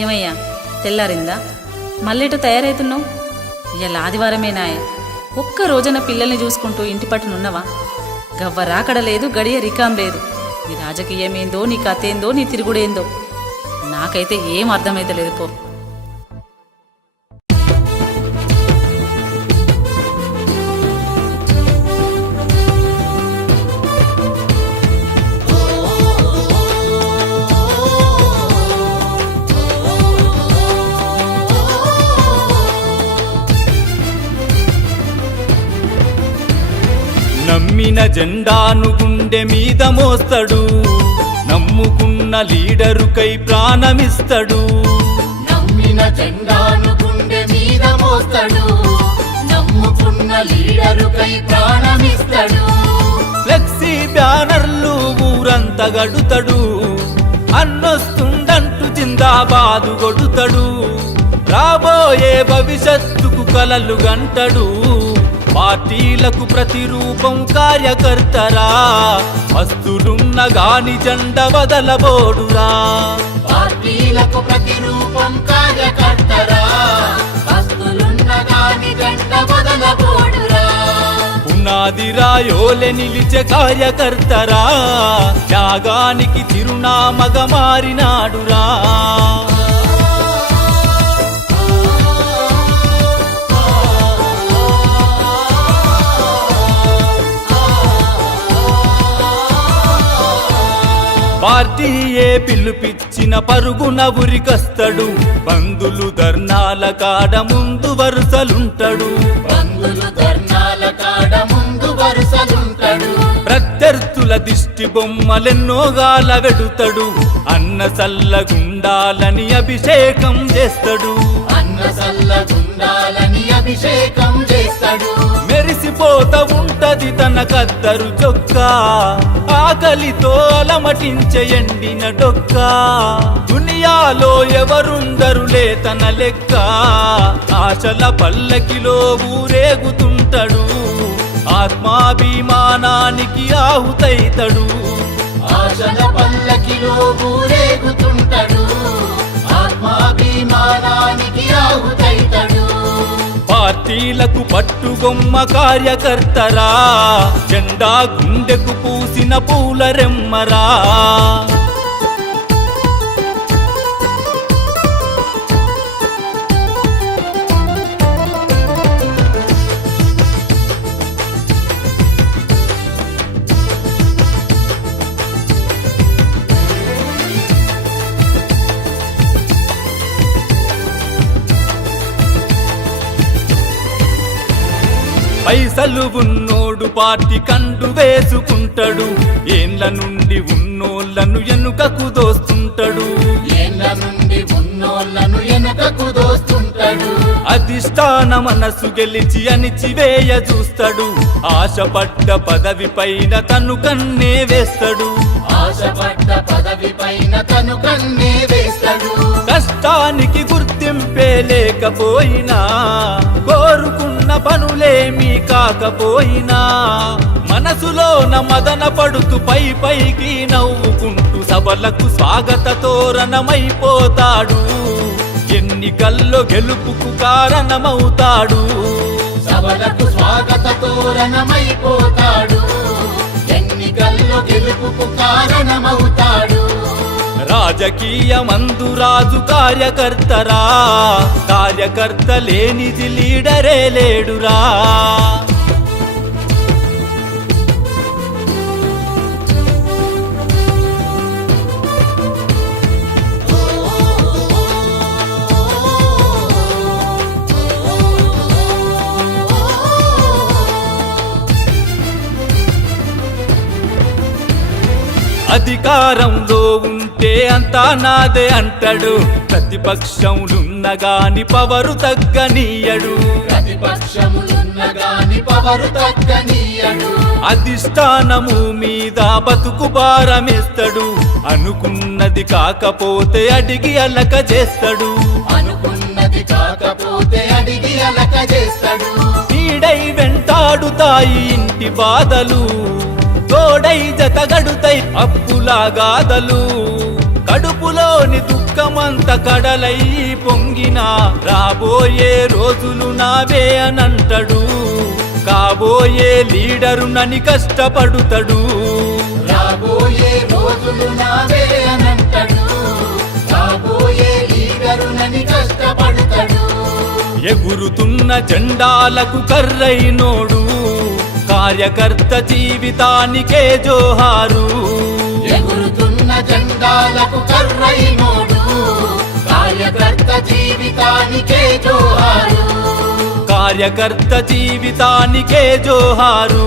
ఏమయ్యా తెల్లారిందా? మళ్ళెటు తయారైతున్నావు? ఇవాళ ఆదివారమేనాయ. ఒక్క రోజున పిల్లల్ని చూసుకుంటూ ఇంటి పట్టునున్నవా? గవ్వ రాకడ లేదు, గడియ రికాం లేదు. నీ రాజకీయమేందో, నీ కథేందో, నీ తిరుగుడేందో నాకైతే ఏం అర్థమైతలేదు పో. నమ్మిన జెండాను గుండె మీద మోస్తాడు, నమ్ముకున్న లీడరుకై ప్రాణమిస్తాడు. నమ్మిన జెండాను గుండె మీద మోస్తాడు, నమ్ముకున్న లీడరుకై ప్రాణమిస్తాడు. ఫ్లెక్సీ బ్యానర్లు ఊరంతా గడుతాడు, అన్నొస్తుందంటూ జిందాబాదు కొడుతాడు. రాబోయే భవిష్యత్తుకు కలలు గంటడు, పార్టీలకు ప్రతిరూపం కార్యకర్తరా. వస్తులున్న గాని జెండ వదలబోడురా. పార్టీలకు ప్రతిరూపం కార్యకర్తరా, వస్తులున్న గాని జెండ వదలబోడురా. పునాది రాయోలే నిలిచే కార్యకర్తరా, త్యాగానికి చిరునామగా మారినాడురా. పార్టీయే పిలుపిచ్చిన పరుగున ఉరికొస్తాడు, బంధులు ధర్నాల కాడ ముందు వరుసలుంటాడు. బంధులు ధర్నాల కాడ ముందు వరుసలుంటాడు. ప్రత్యర్థుల దిష్టి బొమ్మలెన్నో గాల వెడుతాడు, అన్న సల్లగుండాలని అభిషేకం చేస్తాడు. అన్న సల్లగుండాలని అభిషేకం చేస్తాడు. మెరిసిపోత ఉంటది తన కద్దరు చొక్కా, ఆకలితో అలమటించే ఎండిన డొక్కా. దునియాలో ఎవరుందరులే తన లెక్క, ఆశల పల్లకిలో ఊరేగుతుంటాడు. ఆత్మాభిమానానికి ఆహుతైతడు, ఆశల పల్లకిలో ఊరేగుతుంటాడు. ఆత్మాభిమానానికి ఆహుతైతడు. పార్టీలకు పట్టుగొమ్మ కార్యకర్తరా, జెండా గుండెకు పూసిన పూల రెమ్మరా. పైసలు ఉన్నోడు పార్టీ కండు వేసుకుంటాడు, ఏండ్ల నుండి ఉన్నోళ్లను ఎనుకకు దోస్తుంటాడు. ఏళ్ల నుండి ఉన్నోళ్లను వెనుకకు దోస్తుంటాడు. అధిష్టాన మనసు గెలిచి అణిచివేయ చూస్తాడు, ఆశపడ్డ పదవి పైన తను కన్నే వేస్తాడు. ఆశపడ్డ పదవి పైన తను కన్నే వేస్తాడు. కష్టానికి గుర్తింపే లేకపోయినా, కోరుకున్న పనులేమీ కాకపోయినా, మనసులోన మదన పడుతూ పైకి నవ్వుకుంటూ సభలకు స్వాగత తోరణమైపోతాడు. ఎన్నికల్లో గెలుపుకు కారణమవుతాడు, సభలకు స్వాగత తోరణమైపోతాడు. ఎన్నికల్లో గెలుపుకు కారణమవుతాడు. రాజకీయమందు రాజు కార్యకర్తరా, కార్యకర్త లేనిది లీడరే లేడురా. అధికారంలో ఉంటే అంతా నాదే అంటాడు, ప్రతిపక్షములున్న గాని పవరు తగ్గనీయడు. ప్రతిపక్షములున్న గాని పవరు తగ్గనీయడు. అధిష్టానము మీద బతుకు భారమేస్తాడు, అనుకున్నది కాకపోతే అడిగి అలక చేస్తాడు. అనుకున్నది కాకపోతే అడిగి అలక చేస్తాడు. నీడై వెంటాడుతాయి ఇంటి బాధలు, తోడై జతగడుతై అప్పులా గాథలు. కడుపులోని దుఃఖమంత కడలై పొంగిన రాబోయే రోజులు నావే అనంటడు కాబోయే లీడరునని కష్టపడుతాడు రాబోయే రోజులు నావే అనంటాడు రాబోయే లీడరునని కష్టపడతాడు ఎగురుతున్న జెండాలకు కర్రైనోడు కార్యకర్త జీవితానికే జోహారు ఎగురుతున్న జెండాలకు కర్రైనోడు కార్యకర్త జీవితానికే జోహారు కార్యకర్త జీవితానికే జోహారు